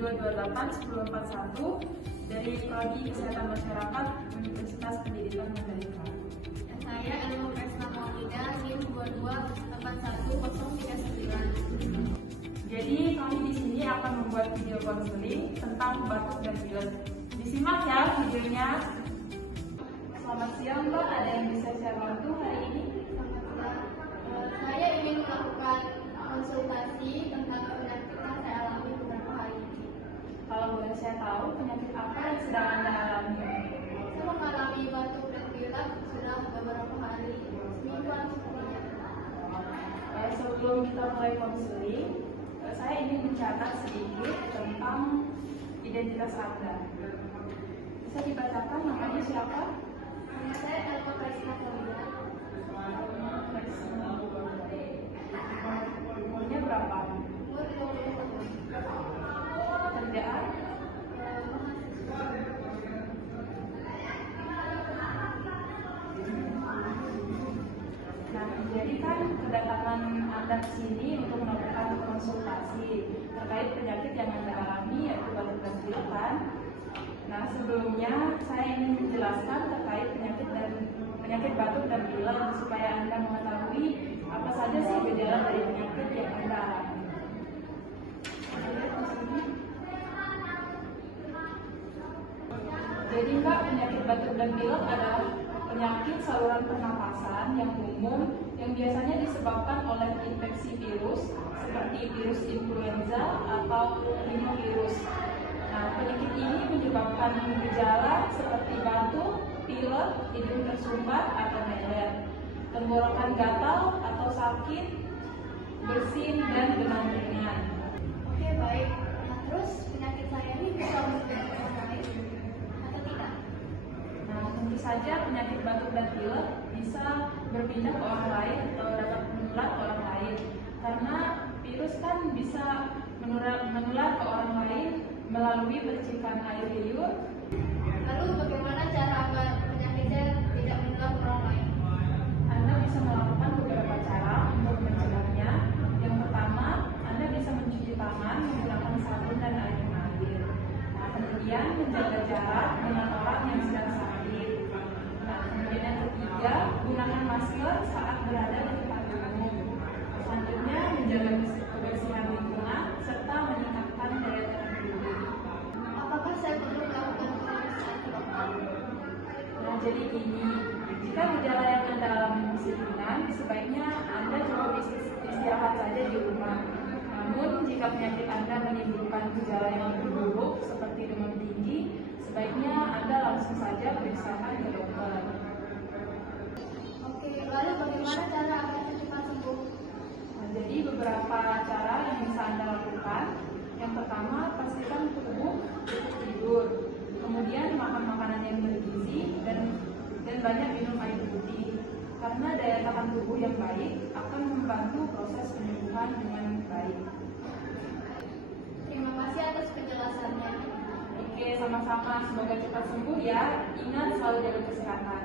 228-1041 dari Prodi Kesehatan Masyarakat Universitas Pendidikan Mandalika. Dan saya Ilmu Presma Maulida NIM 2281039. Jadi kami di sini akan membuat video konseling tentang batuk dan pilek. Disimak ya videonya. Selamat siang Mbak, ada yang bisa saya bantu hari ini? Saya ingin melakukan konsultasi tentang penyakit yang saya alami beberapa hari ini. Kalau boleh saya tahu penyakit apa yang sedang Anda alami? Saya mengalami batuk dan pilek sudah beberapa hari, semingguan sepertinya. Sebelum kita mulai konseling, saya ingin mencatat sedikit tentang identitas Anda. Bisa dibacakan namanya siapa? Nama saya Ilmu Presma Maulida. Umurnya berapa? Umur 20 tahun. Pekerjaan? Mahasiswa. Nah, jadi kan kedatangan Anda ke sini untuk melakukan konsultasi terkait penyakit yang Anda alami, yaitu batuk dan pilek kan? Nah, sebelumnya saya ingin menjelaskan terkait penyakit batuk dan pilek supaya Anda mengetahui apa saja sih gejala dari penyakit yang Anda alami. Jadi Mbak, penyakit batuk dan pilek adalah penyakit saluran pernapasan yang umum yang biasanya disebabkan oleh infeksi virus seperti virus influenza atau rhinovirus. Nah, penyakit ini menyebabkan gejala seperti batuk, pilek, hidung tersumbat atau meler, tenggorokan gatal atau sakit, bersin, dan demam ringan. Oke, baik. Nah, terus penyakit saya ini bisa menyebabkan orang lain atau tidak? Nah, tentu saja penyakit batuk dan pilek bisa berpindah ke orang lain atau dapat menular ke orang lain. Karena virus kan bisa menular ke orang lain melalui percikan air liur. Lalu bagaimana cara agar penyakitnya tidak menular ke orang lain? Anda bisa melakukan beberapa cara untuk mencegahnya. Yang pertama, Anda bisa mencuci tangan menggunakan sabun dan air mengalir. Nah, kemudian menjaga jarak dengan orang yang sedang sakit. Nah, kemudian yang ketiga, gunakan masker saat berada di tempat umum. Selanjutnya, menjaga kebersihan lingkungan serta meningkatkan daya tahan tubuh. Apakah saya perlu melakukan pemeriksaan ke dokter? Nah, jadi ini, jika gejala yang Anda alami masih ringan, sebaiknya Anda cukup istirahat saja di rumah. Namun, jika penyakit Anda menimbulkan gejala yang lebih buruk seperti demam tinggi, sebaiknya Anda langsung saja periksakan ke dokter. Oke, lalu bagaimana cara agar cepat sembuh? Nah, jadi beberapa cara yang bisa Anda lakukan. Yang pertama, pastikan tubuh cukup tidur. Kemudian makan makanan yang bergizi dan banyak minum air putih. Karena daya tahan tubuh yang baik akan membantu proses penyembuhan dengan baik. Terima kasih atas penjelasannya. Oke, sama-sama. Semoga cepat sembuh ya. Ingat selalu jaga kesehatan.